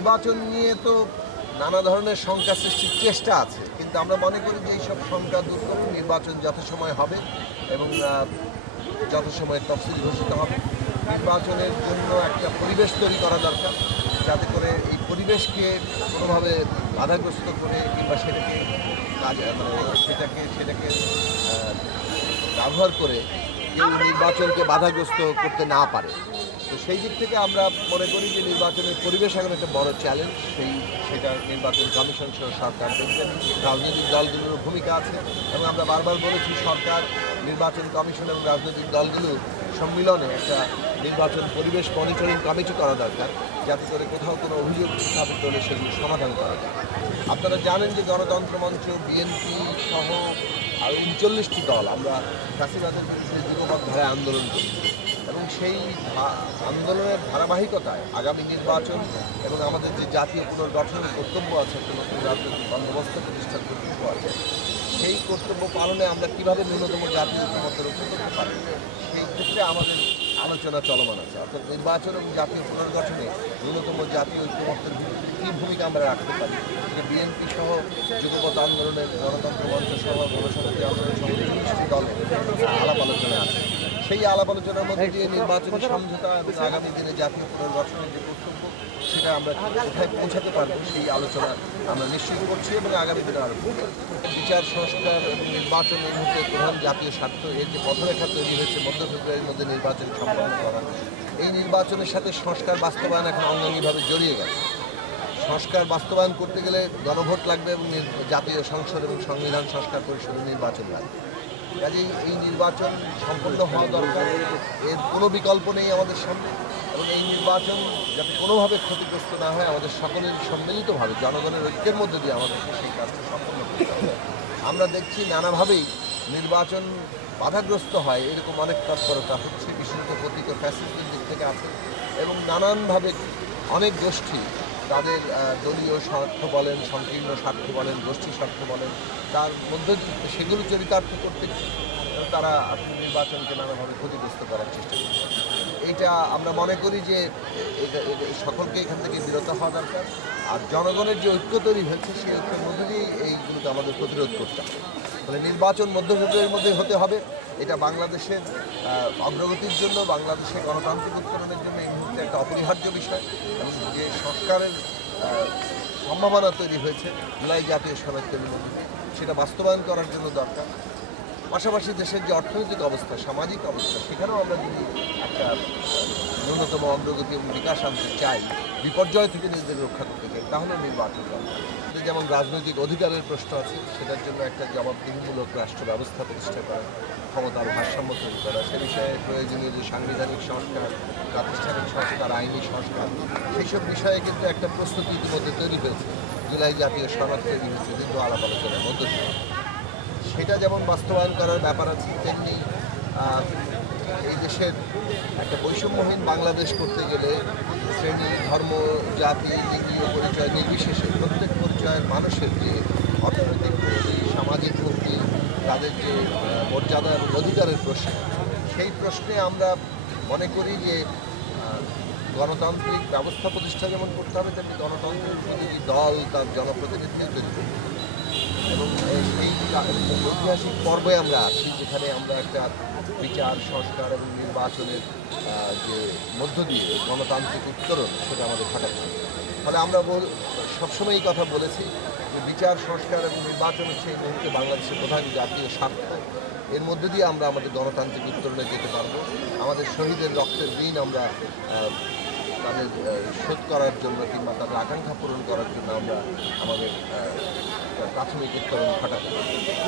নির্বাচন নিয়ে তো নানা ধরনের শঙ্কা সৃষ্টির চেষ্টা আছে কিন্তু আমরা মনে করি যে এইসব শঙ্কা দূর করে নির্বাচন যথাসময় হবে এবং যথাসময়ে তফসিল ঘোষিত হবে নির্বাচনের জন্য একটা পরিবেশ তৈরি করা দরকার যাতে করে এই পরিবেশকে কোনোভাবে বাধাগ্রস্ত করে কিংবা সেটাকে মানে সেটাকে সেটাকে ব্যবহার করে কেউ নির্বাচনকে বাধাগ্রস্ত করতে না পারে তো সেই দিক থেকে আমরা মনে করি যে নির্বাচনের পরিবেশ এখন একটা বড় চ্যালেঞ্জ সেই সেটা নির্বাচন কমিশন সহ সরকার রাজনৈতিক দলগুলোর ভূমিকা আছে এবং আমরা বারবার বলেছি সরকার নির্বাচন কমিশন এবং রাজনৈতিক দলগুলোর সম্মিলনে একটা নির্বাচন পরিবেশ মনিটরিং কমিটি করা দরকার যাতে করে কোথাও কোনো অভিযোগ স্থাপিত হলে সেগুলো সমাধান করা যায় আপনারা জানেন যে গণতন্ত্র মঞ্চ বিএনপি সহ আর উনচল্লিশটি দল আমরা চাষিবাদের বিরুদ্ধে যুবকধারায় আন্দোলন করি সেই আন্দোলনের ধারাবাহিকতায় আগামী নির্বাচন এবং আমাদের যে জাতীয় পুনর্গঠনের কর্তব্য আছে নতুন রাজনৈতিক বন্দোবস্ত প্রতিষ্ঠার কর্তব্য আছে সেই কর্তব্য পালনে আমরা কীভাবে ন্যূনতম জাতীয় ঐক্যমত উপর করতে পারি সেই ক্ষেত্রে আমাদের আলোচনা চলমান আছে অর্থাৎ নির্বাচন এবং জাতীয় পুনর্গঠনে ন্যূনতম জাতীয় ঐক্যমতের কী ভূমিকা আমরা রাখতে পারি সেটা বিএনপি সহ যুগপথ আন্দোলনের গণতন্ত্র মঞ্চ সহ গণসমিতি আন্দোলন সহ দল আলাপ আলোচনা আছে সেই আলাপ আলোচনার মধ্যে দিয়ে নির্বাচনী সমঝোতা এবং আগামী দিনে জাতীয় পুনর্বাসনের যে কর্তব্য সেটা আমরা কোথায় পৌঁছাতে পারবো সেই আলোচনা আমরা নিশ্চিত করছি এবং আগামী দিনে আরো বিচার সংস্কার এবং নির্বাচন মুহূর্তে প্রধান জাতীয় স্বার্থ এর যে পথরেখা তৈরি হয়েছে মধ্য ফেব্রুয়ারির মধ্যে নির্বাচন সম্পন্ন করা এই নির্বাচনের সাথে সংস্কার বাস্তবায়ন এখন অঙ্গাঙ্গিভাবে জড়িয়ে গেছে সংস্কার বাস্তবায়ন করতে গেলে গণভোট লাগবে এবং জাতীয় সংসদ এবং সংবিধান সংস্কার পরিষদের নির্বাচন লাগবে কাজেই এই নির্বাচন সম্পূর্ণ হওয়া দরকার এর কোনো বিকল্প নেই আমাদের সামনে এবং এই নির্বাচন যাতে কোনোভাবে ক্ষতিগ্রস্ত না হয় আমাদের সকলের সম্মিলিতভাবে জনগণের ঐক্যের মধ্যে দিয়ে আমাদের সেই কাজটা সম্পন্ন করতে হবে আমরা দেখছি নানাভাবেই নির্বাচন বাধাগ্রস্ত হয় এরকম অনেক তৎপরতা হচ্ছে বিশেষত প্রতীক ফ্যাসিলিটির দিক থেকে আছে এবং নানানভাবে অনেক গোষ্ঠী তাদের দলীয় স্বার্থ বলেন সংকীর্ণ স্বার্থ বলেন গোষ্ঠী স্বার্থ বলেন তার মধ্যে সেগুলো চরিতার্থ করতে তারা আসলে নির্বাচনকে নানাভাবে ক্ষতিগ্রস্ত করার চেষ্টা করছে এইটা আমরা মনে করি যে সকলকে এখান থেকে বিরত হওয়া দরকার আর জনগণের যে ঐক্য তৈরি হয়েছে সেই ঐক্যের মধ্যে দিয়েই এইগুলোকে আমাদের প্রতিরোধ করতে হবে তাহলে নির্বাচন মধ্যযুগের মধ্যে হতে হবে এটা বাংলাদেশের অগ্রগতির জন্য বাংলাদেশের গণতান্ত্রিক উত্তরণের জন্য এই মুহূর্তে একটা অপরিহার্য বিষয় এবং যে সরকারের সম্ভাবনা তৈরি হয়েছে জুলাই জাতীয় সড়কের মধ্যে সেটা বাস্তবায়ন করার জন্য দরকার পাশাপাশি দেশের যে অর্থনৈতিক অবস্থা সামাজিক অবস্থা সেখানেও আমরা যদি একটা ন্যূনতম অগ্রগতি এবং বিকাশ আনতে চাই বিপর্যয় থেকে নিজেদের রক্ষা করতে চাই তাহলে নির্বাচন যেমন রাজনৈতিক অধিকারের প্রশ্ন আছে সেটার জন্য একটা জবাবদিহিমূলক রাষ্ট্র ব্যবস্থা প্রতিষ্ঠা করা ক্ষমতার ভারসাম্য তৈরি করা সে বিষয়ে প্রয়োজনীয় যে সাংবিধানিক সংস্কার প্রাতিষ্ঠানিক সংস্কার আইনি সংস্কার এইসব বিষয়ে কিন্তু একটা প্রস্তুতি ইতিমধ্যে তৈরি হয়েছে জুলাই জাতীয় সনদ তৈরি হয়েছে দীর্ঘ আলাপ আলোচনার মধ্য সেটা যেমন বাস্তবায়ন করার ব্যাপার আছে তেমনি দেশের একটা বৈষম্যহীন বাংলাদেশ করতে গেলে শ্রেণী ধর্ম জাতি লিঙ্গীয় পরিচয় নির্বিশেষে প্রত্যেক পরিচয়ের মানুষের যে অর্থনৈতিক মুক্তি সামাজিক মুক্তি তাদের যে মর্যাদা এবং অধিকারের প্রশ্ন সেই প্রশ্নে আমরা মনে করি যে গণতান্ত্রিক ব্যবস্থা প্রতিষ্ঠা যেমন করতে হবে তেমনি গণতান্ত্রিক প্রতিটি দল তার জনপ্রতিনিধিত্বে তৈরি করতে এবং এই ঐতিহাসিক পর্বে আমরা আছি যেখানে আমরা একটা বিচার সংস্কার এবং নির্বাচনের যে মধ্য দিয়ে গণতান্ত্রিক উত্তরণ সেটা আমাদের ঘটাচ্ছে ফলে আমরা সবসময় এই কথা বলেছি যে বিচার সংস্কার এবং নির্বাচন হচ্ছে এই মুহূর্তে বাংলাদেশের প্রধান জাতীয় স্বার্থ এর মধ্য দিয়ে আমরা আমাদের গণতান্ত্রিক উত্তরণে যেতে পারব আমাদের শহীদের রক্তের ঋণ আমরা তাদের শোধ করার জন্য কিংবা তাদের আকাঙ্ক্ষা পূরণ করার জন্য আমরা আমাদের প্রাথমিক উত্তরণ ঘটাতে পারব